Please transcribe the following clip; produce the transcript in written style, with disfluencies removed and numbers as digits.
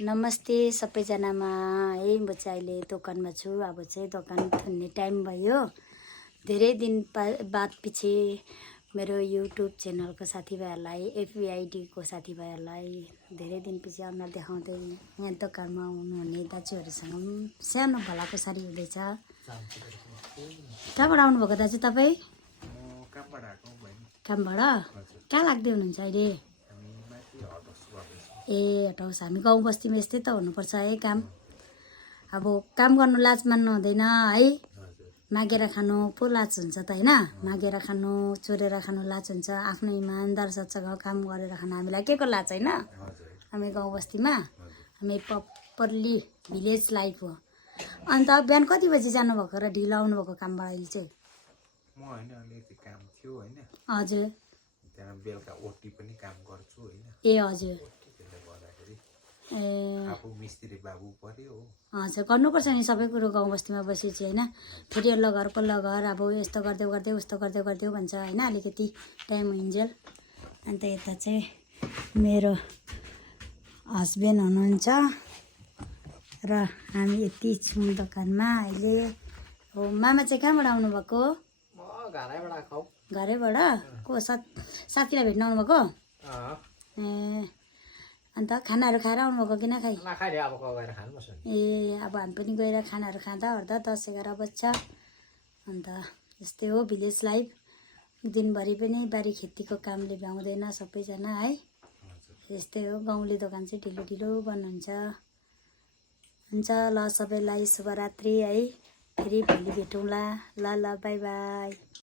नमस्ते सबैजनामा है। म चाहिँ अहिले दोकानमा छु। अब चाहिँ दोकान थुन्ने टाइम भयो। धेरै दिन बाद पछि मेरो युट्युब च्यानलको साथीभाइहरूलाई एफबिआइडी को साथीभाइहरूलाई धेरै दिन पछि अनुहार देखाउँदै यहाँ दोकानमा आउनुहुने दाजुहरूसँग सानो भलाको सारी हुँदैछ। कहाँबाट आउनुभएको दाजु तपाईँ? कामबाट? कहाँ लाग्दै हुनुहुन्छ अहिले? ए हट हाउस। हामी गाउँ बस्तीमा यस्तै त हुनुपर्छ है काम। अब काम गर्नु लाज मान्नु हुँदैन है। मागेर खानु पो लाज हुन्छ त हैन। मागेर खानु चोरेर खानु लाज हुन्छ। आफ्नो इमानदार सच्चा काम गरेर खानु हामीलाई के को लाज हैन। हामी गाउँ बस्तीमा हामी प्रपरली भिलेज लाइफ हो। अन्त बिहान कति बजी जानुभएको र ढिलो आउनुभएको कामबाट अहिले चाहिँ? म हैन अलिकति काम थियो हैन। हजुर। त्यहाँ बेलुका ओटी पनि काम गर्छु हैन। ए हजुर। ए आफू मिस्त्री बाबु पर्यो। हजुर गर्नुपर्छ नि सबै कुरो गाउँ बस्तीमा बसेपछि हैन। फेरि यो घर पल्लो घर अब यस्तो गर्दै गर्दै उस्तो गर्दै गर्दै भन्छ हैन। अलिकति टाइम हुन्जेल। अन्त यता चाहिँ मेरो हस्बेन्ड हुनुहुन्छ र हामी यति छौँ दोकानमा अहिले। हो मामा चाहिँ कहाँबाट आउनुभएको? म घरैबाट आएको। घरैबाट? को साथीलाई भेट्न आउनुभएको? ए अन्त खानाहरू खाएर आउनुभएको कि नखाइ? नखाइले अब गएर खानुपर्छ नि। ए अब हामी पनि गएर खानाहरू खाँदा ओर्दा 10-11 बज्छ। अन्त यस्तै हो भिलेज लाइफ। दिनभरि पनि बारी खेतीको कामले भ्याउँदैन सबैजना है। यस्तै हो गाउँले दोकान चाहिँ ढिलो ढिलो बन्द हुन्छ। हुन्छ ल सबैलाई शुभरात्रि है। फेरि भोलि भेटौँला। ल ल बाई बाई।